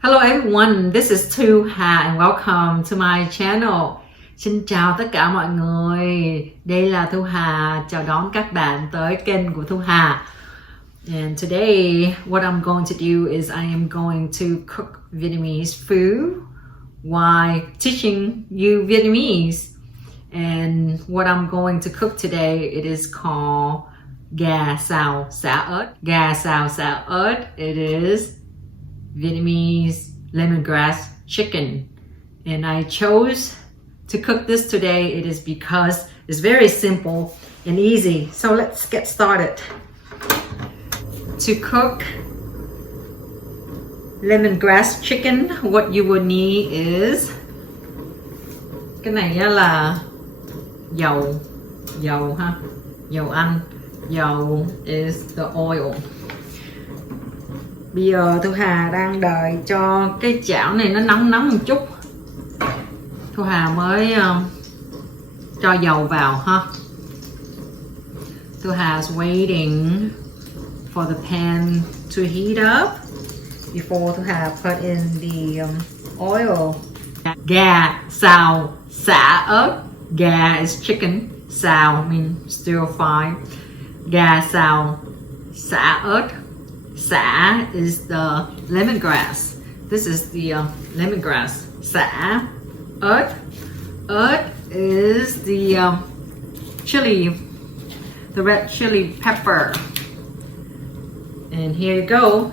Hello everyone, this is Thu Hà and welcome to my channel. Xin chào tất cả mọi người. Đây là Thu Hà, chào đón các bạn tới kênh của Thu Hà. And today what I'm going to do is I am going to cook Vietnamese food while teaching you Vietnamese. And what I'm going to cook today, it is called gà xào xả ớt. Gà xào xả ớt, it is Vietnamese lemongrass chicken, and I chose to cook this today. It is because it's very simple and easy. So let's get started. To cook lemongrass chicken, what you will need is, cái này là dầu ha, dầu ăn. Dầu is the oil. Bây giờ Thu Hà đang đợi cho cái chảo này nó nóng một chút. Thu Hà mới cho dầu vào ha. Thu Hà is waiting for the pan to heat up before Thu Hà put in the oil. Gà xào xả ớt. Gà is chicken. Xào means stir fry. Gà xào xả ớt. Xả is the lemongrass. This is the lemongrass. Xả. Ớt. Ớt is the chili, the red chili pepper. And here you go.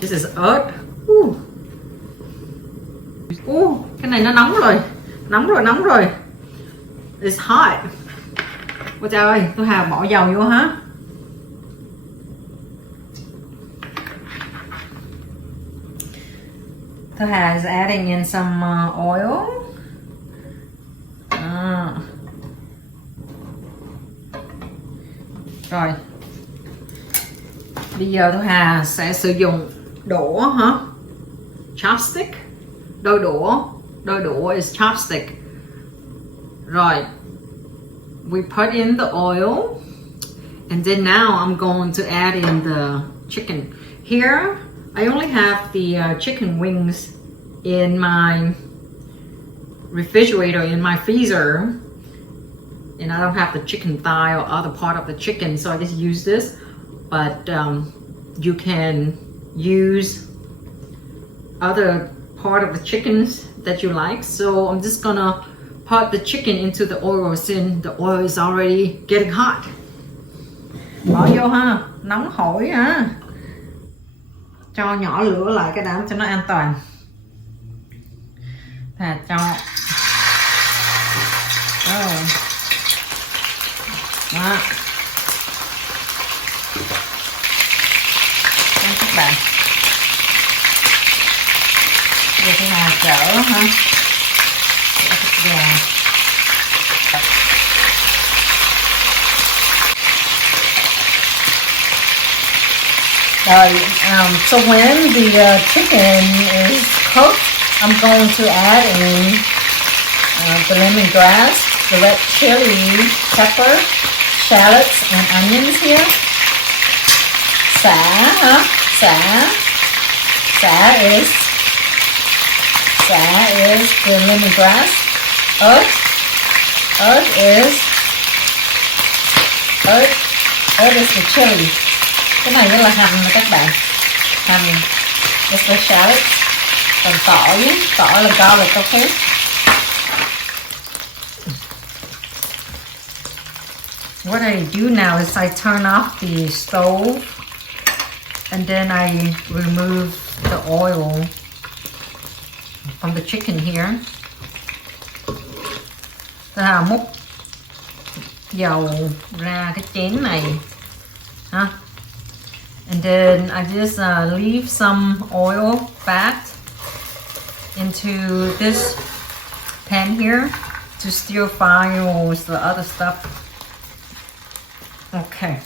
This is ớt. Cái này nó nóng rồi. Nóng rồi. It's hot. Ôi trời ơi, tôi Hà bỏ dầu vô hả? Thu Hà is adding in some oil. Rồi. Bây giờ Thu Hà sẽ sử dụng đũa hả? Chopstick. Đôi đũa is chopstick. Rồi. We put in the oil. And then now I'm going to add in the chicken. Here I only have the chicken wings in my refrigerator, in my freezer, and I don't have the chicken thigh or other part of the chicken, so I just use this. But you can use other part of the chickens that you like. So I'm just gonna put the chicken into the oil since the oil is already getting hot. Bỏ vô ha, nóng hổi ha. Cho nhỏ lửa lại cái đám cho nó an toàn. Thà cho đó. Các bạn giờ thế nào chở ha, chở thịt gà. So when the chicken is cooked, I'm going to add in the lemongrass, the red chili pepper, shallots, and onions here. Xả is the lemongrass. Ớt is the chili. Cái này là hành nè các bạn. Hành is the shallot. Còn tỏi là garlic, okay? What I do now is I turn off the stove and then I remove the oil from the chicken here. Ta múc dầu ra cái chén này ha. And then I just leave some oil back into this pan here to stir fry with the other stuff. Okay.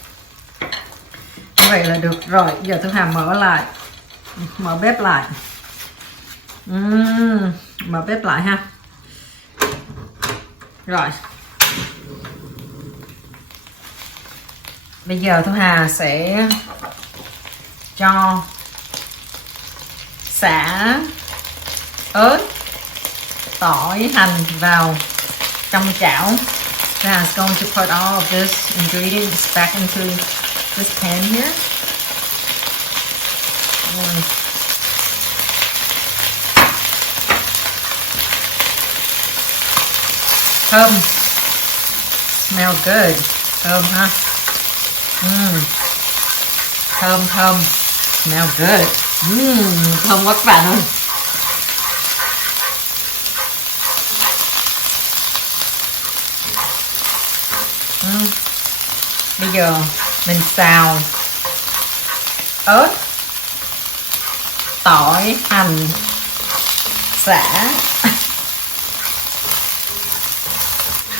Như vậy là được rồi. Giờ Thu Hà mở bếp lại. Mở bếp lại ha. Rồi. Bây giờ Thu Hà sẽ cho xả, ớt, tỏi, hành vào trong chảo. Now it's going to put all of these ingredients back into this pan here. Thơm, smell good, thơm ha. Thơm, smell good. Thơm quá các bạn ơi. Bây giờ mình xào ớt, tỏi, hành, sả.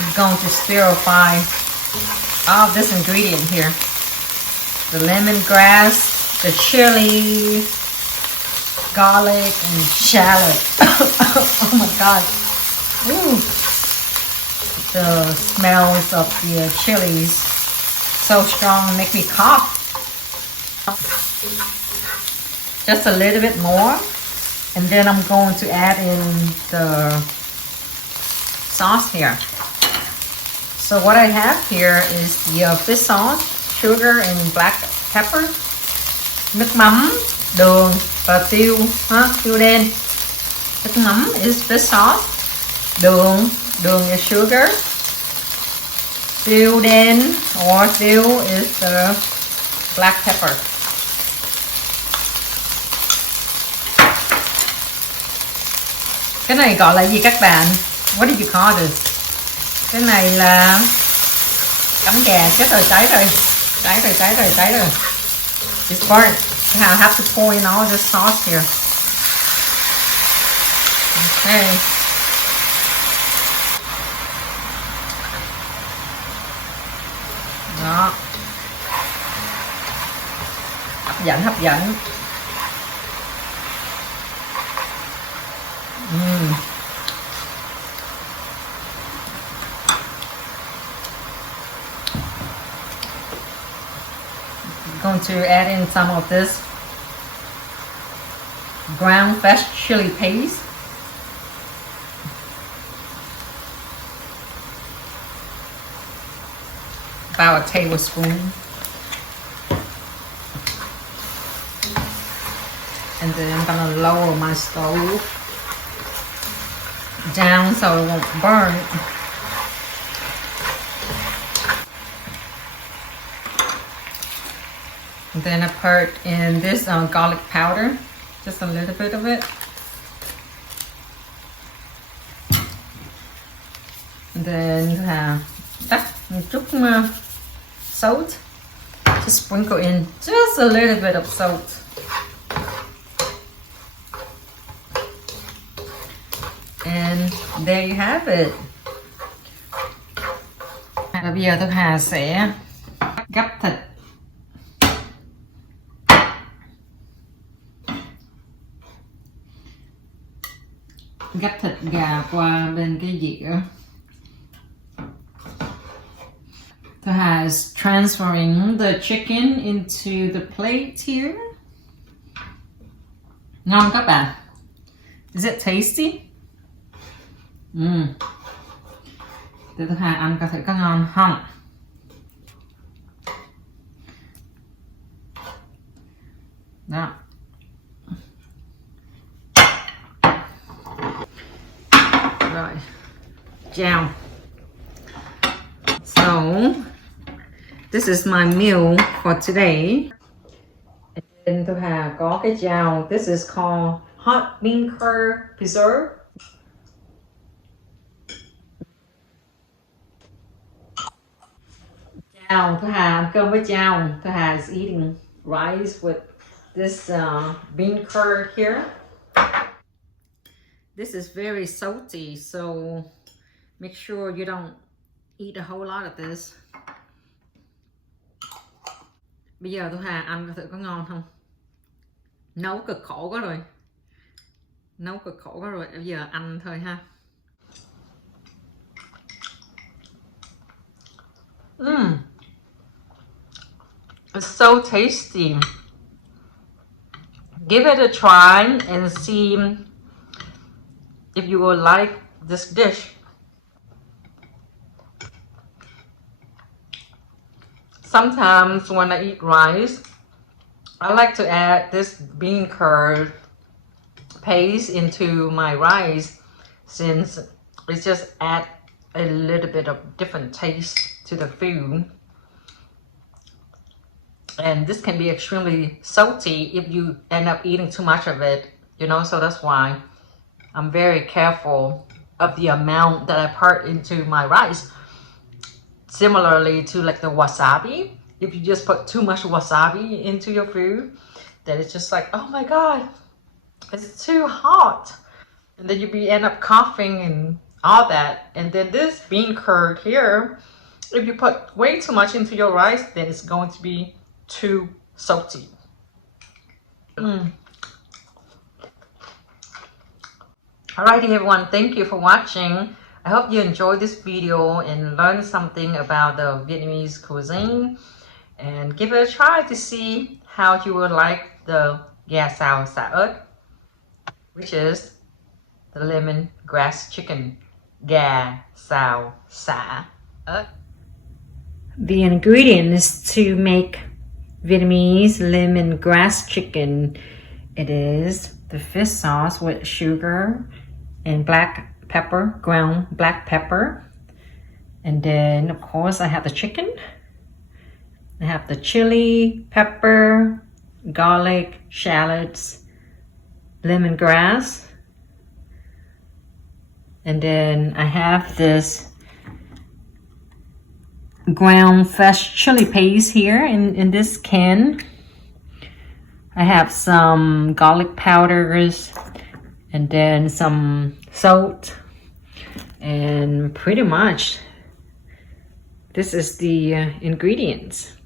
I'm going to stir fry all of this ingredient here. The lemongrass, the chili, garlic, and shallot. Oh my god. Ooh. The smells of the chilies so strong, make me cough. Just a little bit more, and then I'm going to add in the sauce here. So what I have here is the fish sauce, sugar and black pepper, nước mắm, đường và tiêu, tiêu đen. Nước mắm is fish sauce, đường is sugar, tiêu đen or tiêu is the black pepper. Cái này gọi là gì các bạn? What do you call this? Cái này là cắm gà, chết rồi, cháy rồi. It's burnt. I have to pour in all this sauce here. Okay. Đó. Hấp dẫn. Going to add in some of this ground fresh chili paste. About a tablespoon. And then I'm gonna lower my stove down so it won't burn. And then I put in this garlic powder, just a little bit of it. And then tắt một chút salt. Just sprinkle in just a little bit of salt. And there you have it. Và bây giờ tôi Hà sẽ gắp thịt. Gắp thịt gà qua bên cái dĩa. So has transferring the chicken into the plate here. Ngon các bạn. Is it tasty? Để tôi Hà ăn coi thử có ngon không. Đó. Rồi. Chào. So, this is my meal for today. And tôi Hà có cái chào. This is called hot bean curd preserve. Chào, tôi Hà ăn cơm với chào. Tôi Hà is eating rice with this bean curd here. This is very salty, so make sure you don't eat a whole lot of this. Bây giờ tôi Hà ăn thử có ngon không. Nấu cực khổ quá rồi. Bây giờ ăn thôi ha. It's so tasty. give it a try and see if you will like this dish. Sometimes when I eat rice, I like to add this bean curd paste into my rice, since it just adds a little bit of different taste to the food. And this can be extremely salty if you end up eating too much of it, you know, so that's why I'm very careful of the amount that I put into my rice. Similarly to like the wasabi, if you just put too much wasabi into your food, then it's just like, oh my god, it's too hot, and then you end up coughing and all that. And then this bean curd here, if you put way too much into your rice, then it's going to be too salty. Alrighty everyone, thank you for watching. I hope you enjoyed this video and learned something about the Vietnamese cuisine, and give it a try to see how you would like the gà xào Shallot, which is the lemongrass chicken. Gà xào Shallot. The ingredients to make Vietnamese lemongrass chicken: it is the fish sauce with sugar and black pepper, ground black pepper, and then of course I have the chicken. I have the chili, pepper, garlic, shallots, lemongrass, and then I have this ground fresh chili paste here in this can. I have some garlic powders and then some salt, and pretty much this is the ingredients.